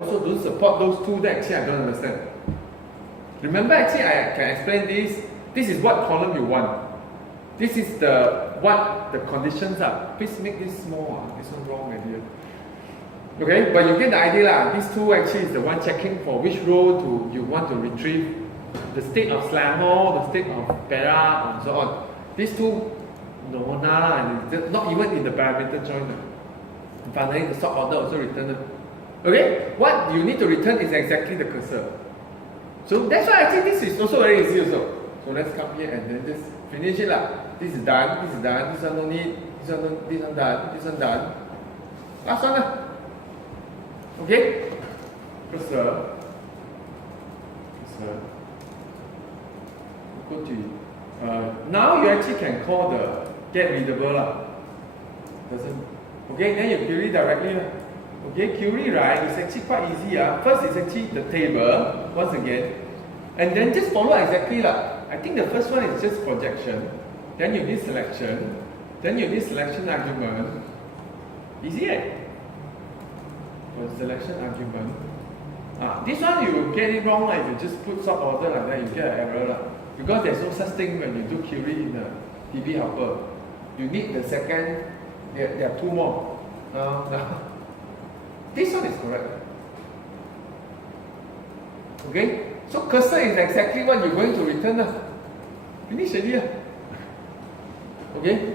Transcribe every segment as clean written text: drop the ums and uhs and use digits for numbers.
also don't support those two that actually I don't understand. Remember, actually I can explain this. This is what column you want. This is what the conditions are. Please make this small. This one wrong idea. Okay, but you get the idea lah. These two actually is the one checking for which row you want to retrieve the state of slammer, the state of para, and so on. These two, no nah, and not even in the parameter join. Finally, the sort order also return. Okay, what you need to return is exactly the cursor. So that's why I think this is also very easy also. So let's come here and then just finish it lah. This is done, this is done, this one no need, this one done, this one done. Last one lah. Okay? Cursor. Go to now you actually can call the get readable lah. Okay, then you query directly lah. Okay, query right is actually quite easy. First is actually the table once again, and then just follow exactly lah. I think the first one is just projection. Then you need selection. Then you need selection argument. Easy, eh? For selection argument. This one you will get it wrong if you just put sort order like that, you get an error lah. Because there's no such thing when you do query in the DB helper. You need the second. There are two more. This one is correct. Okay? So cursor is exactly what you're going to return. Finish already. Okay?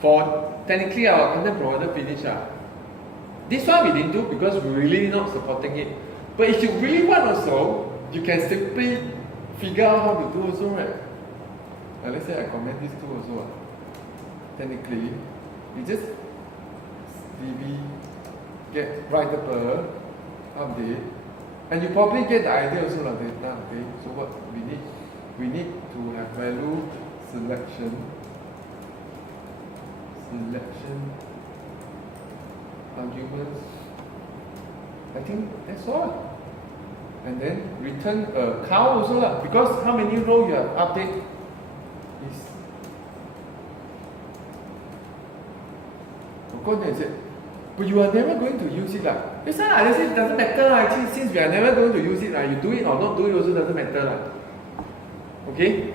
For technically our content provider finish. This one we didn't do because we're really not supporting it. But if you really want also, you can simply figure out how to do also, right? Let's say I comment these two also. Technically, you just db get writable update, and you probably get the idea also like data. Okay, so what we need to have value selection arguments. I think that's all. And then return a count also lah, because how many rows you have update is. Of course, is it? But you are never going to use it lah. That's why I say it doesn't matter lah. Actually, since we are never going to use it lah, you do it or not do it also doesn't matter lah. Okay?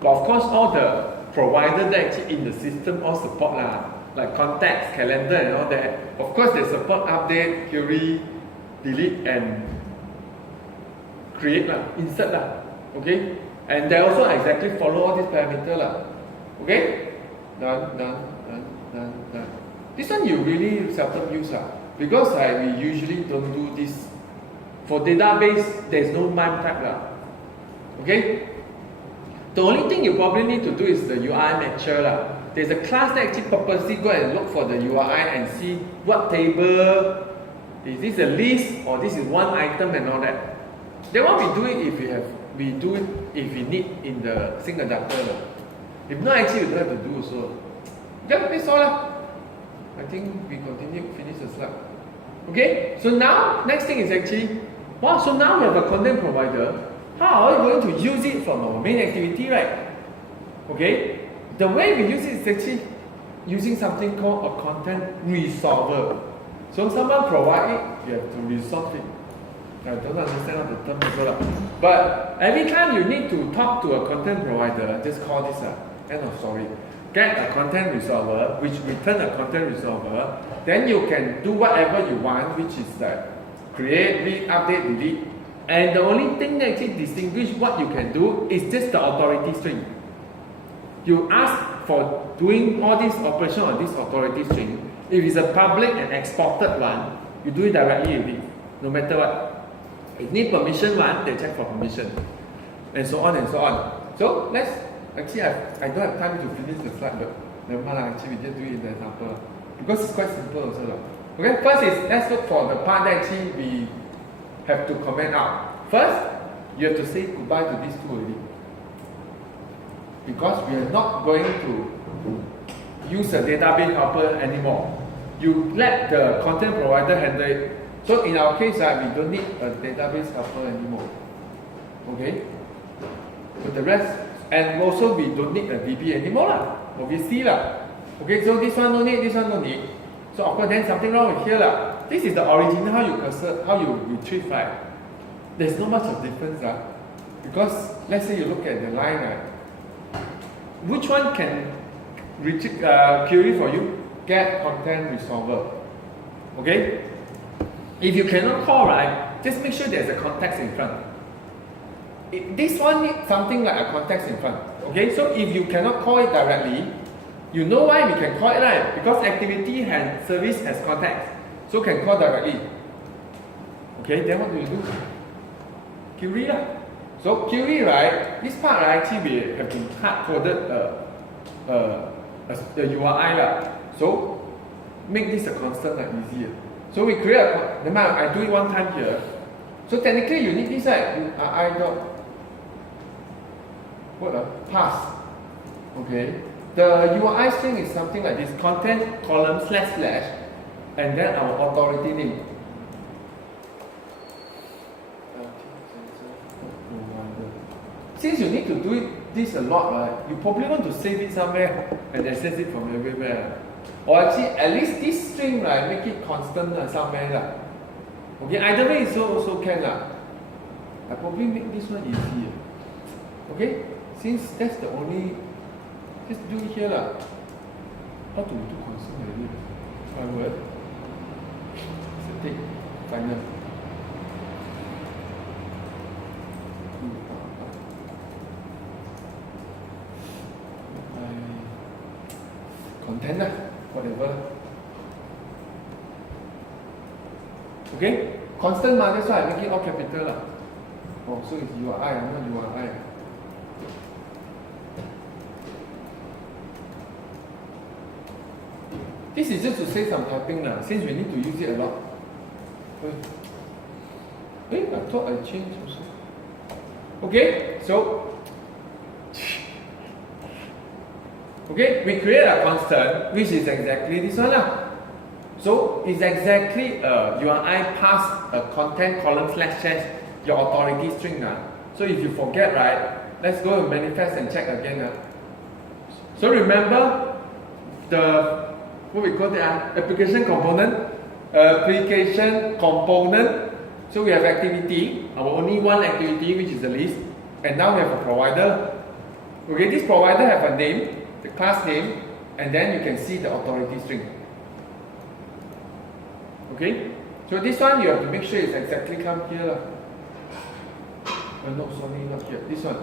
But of course, all the providers that actually in the system all support lah, like contacts, calendar, and all that. Of course, they support update, query, delete, and create lah, insert lah. Okay? And they also exactly follow all these parameters lah. Okay? Done. This one you really seldom use because we usually don't do this. For database, there's no MIME type lah. Okay? The only thing you probably need to do is the URI matcher lah. There's a class that actually purposely go and look for the URI and see what table, is this a list or this is one item and all that. Then what we do it if we do it if we need in the SyncAdapter lah. If not, actually you don't have to do so. Yeah, that's all lah. I think we continue, finish the slide. Okay, so now, next thing is actually, wow, so now we have a content provider. How are we going to use it from our main activity, right? Okay, the way we use it is actually using something called a content resolver. So someone provide it, you have to resolve it. I don't understand how the term is, but every time you need to talk to a content provider, just call this end of story. Get a content resolver, which return a content resolver. Then you can do whatever you want, which is like create, read, update, delete. And the only thing that actually distinguish what you can do is just the authority string. You ask for doing all this operation on this authority string. If it's a public and exported one, you do it directly with it, no matter what. If you need permission one, they check for permission. And so on and so on. So let's actually I don't have time to finish the slide, but never mind, actually we just do it in the example. Because it's quite simple also. Okay, first is let's look for the part that actually we have to comment out. First, you have to say goodbye to these two already. Because we are not going to use a database helper anymore. You let the content provider handle it. So in our case, we don't need a database helper anymore. Okay? But the rest, and also we don't need a DB anymore lah. Obviously lah. Okay, so this one no need, this one no need. So of course then something wrong with here lah. This is the original how you cursor, how you retrieve, right? There's not much of difference, because let's say you look at the line, right? Which one can retrieve, query for you? Get content resolver. Okay? If you cannot call, right, just make sure there's a context in front. This one needs something like a context in front. Okay, so if you cannot call it directly, you know why we can call it, right? Because activity and service has context, so can call directly. Okay, then what do you do? Query lah. So query, right? This part, right, actually we have been hard coded a URI lah. So make this a constant like easier. So we create a, I do it one time here. So technically you need this, right? URI dot pass. Okay. The URI string is something like this: content column / and then our authority name. Since you need to do this a lot, right? You probably want to save it somewhere and access it from everywhere. Or actually, at least this string, right, make it constant somewhere. Okay, either way, also can. I probably make this one easier. Okay, since that's the only, just do it here. How to do constant already? One word. Static, final. Content, whatever. Okay, constant, that's why I make it all capital. Oh, so it's URI, not URI. This is just to save some typing since we need to use it a lot. I thought I changed also. Okay, so okay, we create a constant which is exactly this one. So it's exactly URI pass a content column / your authority string. So if you forget, right, let's go to manifest and check again. So remember the what we call the application component. So we have activity, our only one activity, which is the list, and now we have a provider. Okay, this provider have a name, the class name, and then you can see the authority string. Okay, so this one you have to make sure it's exactly come here. No, sorry, not here. This one,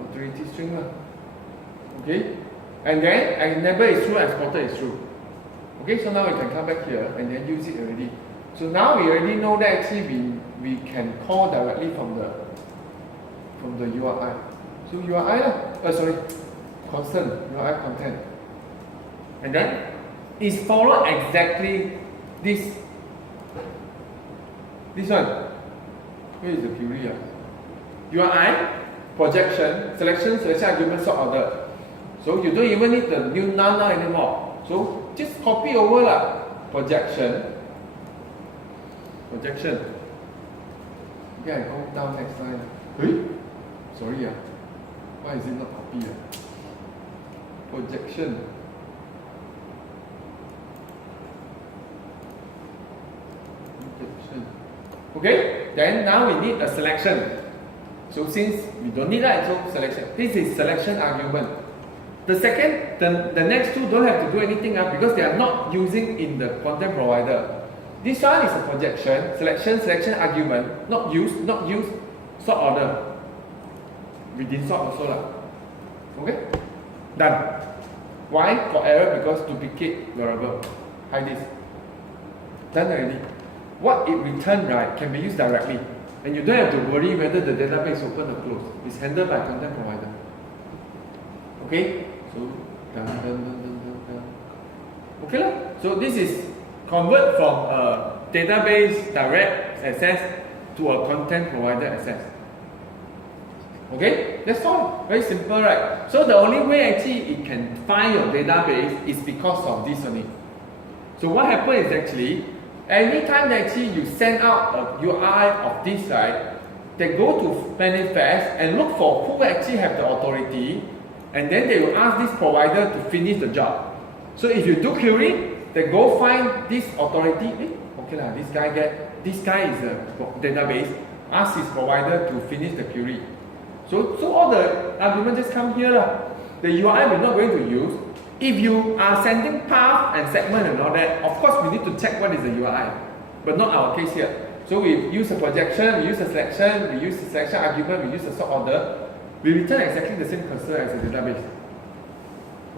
authority string. Okay, and then enable is true, exporter is true. Okay, so now we can come back here and then use it already. So now we already know that actually we can call directly from the URI. So URI, constant URI content, and then is followed exactly this one. Where is the query? URI projection selection argument sort order. So you don't even need the new none anymore. So just copy over projection. Yeah, I go down next line. Sorry, why is it not copy? Projection. Okay, then now we need a selection. So since we don't need that, so selection. This is selection argument. The second, the next two don't have to do anything because they are not using in the content provider. This one is a projection, selection argument, not use, sort order. We did sort also Okay? Done. Why? For error, because duplicate variable. Hide this. Done already. What it returned, right, can be used directly. And you don't have to worry whether the database open or close. It's handled by content provider. Okay? So, done. Okay, so this is convert from a database direct access to a content provider access. Okay, that's all. Very simple, right? So the only way actually it can find your database is because of this only. So what happens is actually, anytime that actually you send out a URI of this, right, they go to manifest and look for who actually have the authority, and then they will ask this provider to finish the job. So if you do query, they go find this authority. okay lah, this guy is a database, ask his provider to finish the query. So all the arguments just come here lah. The URI we're not going to use. If you are sending path and segment and all that, of course we need to check what is the URI, but not our case here. So we use a projection, we use a selection, we use the selection argument, we use the sort order. We return exactly the same cursor as the database.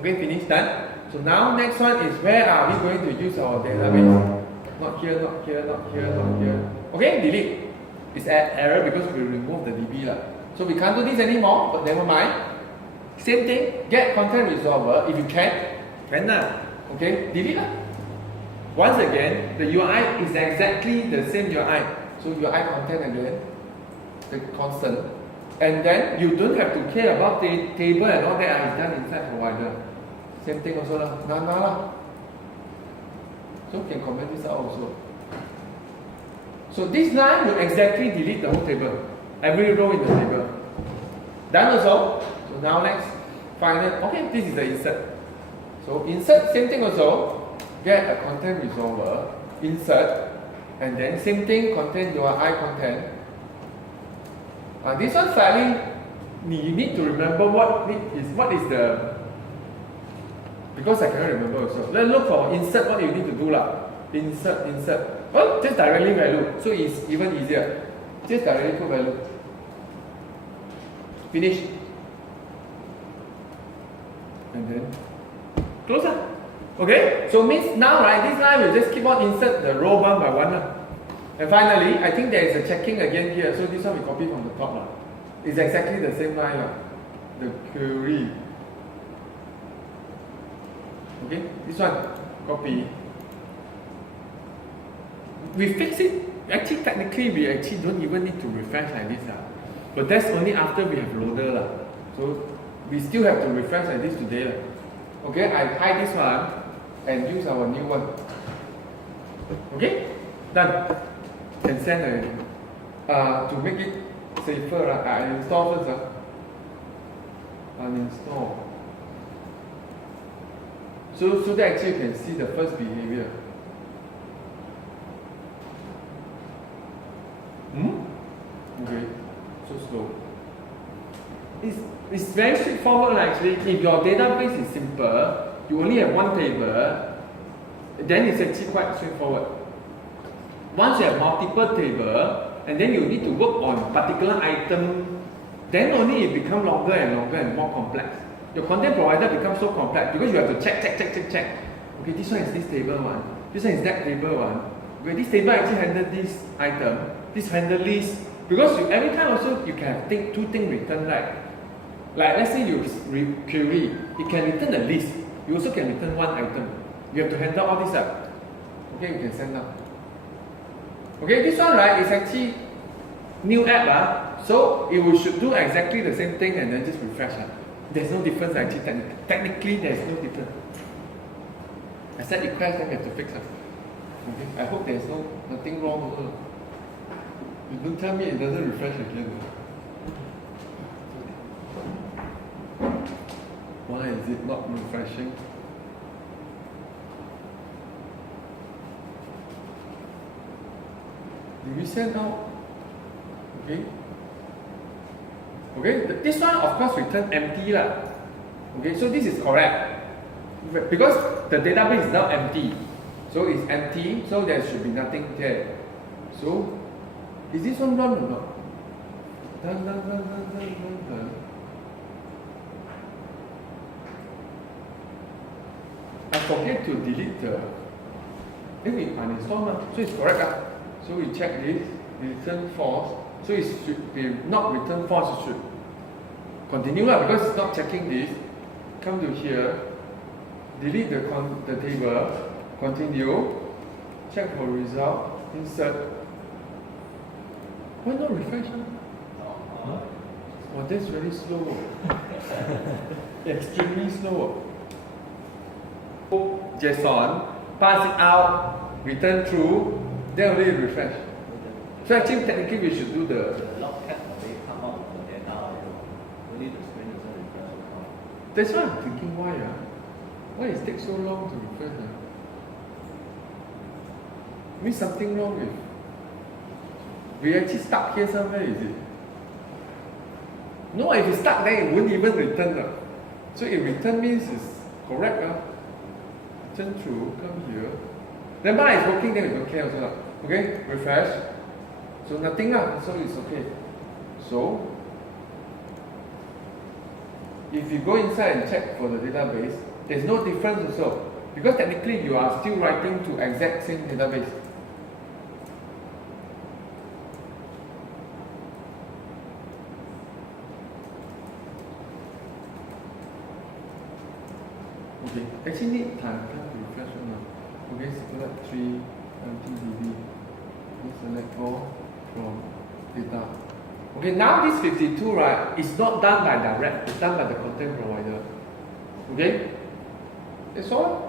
Okay, finished, done. So now next one is where are we going to use our database? Not here, not here, not here, not here. Okay, delete. It's an error because we remove the DB lah. So we can't do this anymore, but never mind. Same thing, get content resolver if you can. Okay, delete lah. Once again, the URI is exactly the same URI. So URI content again, the constant. And then you don't have to care about the table and all that is done inside provider. Same thing also lah, nana lah. So you can comment this out also. So this line will exactly delete the whole table. Every row in the table. Done also. So now next, final. Okay, this is the insert. So insert, same thing also. Get a content resolver, insert, and then same thing, content URI content. This one slightly, you need to remember what is the, because I cannot remember also. Let's look for insert, what you need to do lah. Insert. Well, just directly value, so it's even easier. Just directly put value. Finish. And then close lah. Okay, so means now, right, this line will just keep on insert the row one by one. And finally, I think there is a checking again here. So this one we copy from the top. It's exactly the same line. The query. Okay, this one, copy. We fix it. Actually, technically, we actually don't even need to refresh like this. But that's only after we have loader. So we still have to refresh like this today. Okay, I hide this one and use our new one. Okay, done. And send to make it safer, I install first. Uninstall. So that actually you can see the first behavior. Okay, so slow. It's very straightforward actually. If your database is simple, you only have one table, then it's actually quite straightforward. Once you have multiple tables, and then you need to work on particular item, then only it becomes longer and more complex. Your content provider becomes so complex because you have to check. Okay, this one is this table one. This one is that table one. Okay, this table actually handle this item. This handle this. Because every time also you can have two things returned, right? Like let's say you query, it can return a list. You also can return one item. You have to handle all this up. Okay, you can send now. Okay, this one right is actually new app. So it should do exactly the same thing and then just refresh. There's no difference actually. Technically, there's no difference. I said request, then you have to fix it. Okay, I hope there's nothing wrong with it. You don't tell me it doesn't refresh again. Why is it not refreshing? Did we send out? Okay, this one of course return empty lah. Okay, so this is correct because the database is now empty, so it's empty, so there should be nothing there. So is this one run or not? Done. I forget to delete the. We uninstall, so it's correct. So we check this, return false. So it should be not return false. It should continue because it's not checking this. Come to here, delete the table, continue, check for result, insert. Why not refresh? Oh, that's very slow. Extremely slow. JSON, pass it out, return true, then only refresh. So actually, technically, we should do the log cat already come out from the data. Only the screen doesn't refresh. That's why I'm thinking why. Why it takes so long to refresh? Means something wrong with. We actually stuck here somewhere, is it? No, if it's stuck, then it won't even return. So if return means it's correct. Return true, come here. Then bar is working, then we don't care also. Okay, refresh. So nothing, so it's okay. So, if you go inside and check for the database, there's no difference also. Because technically you are still writing to exact same database. Okay, actually need time to refresh now. Okay, select 3 MTDB. Select all from data. Okay, now this 52, right, is not done by direct, it's done by the content provider. Okay? That's all.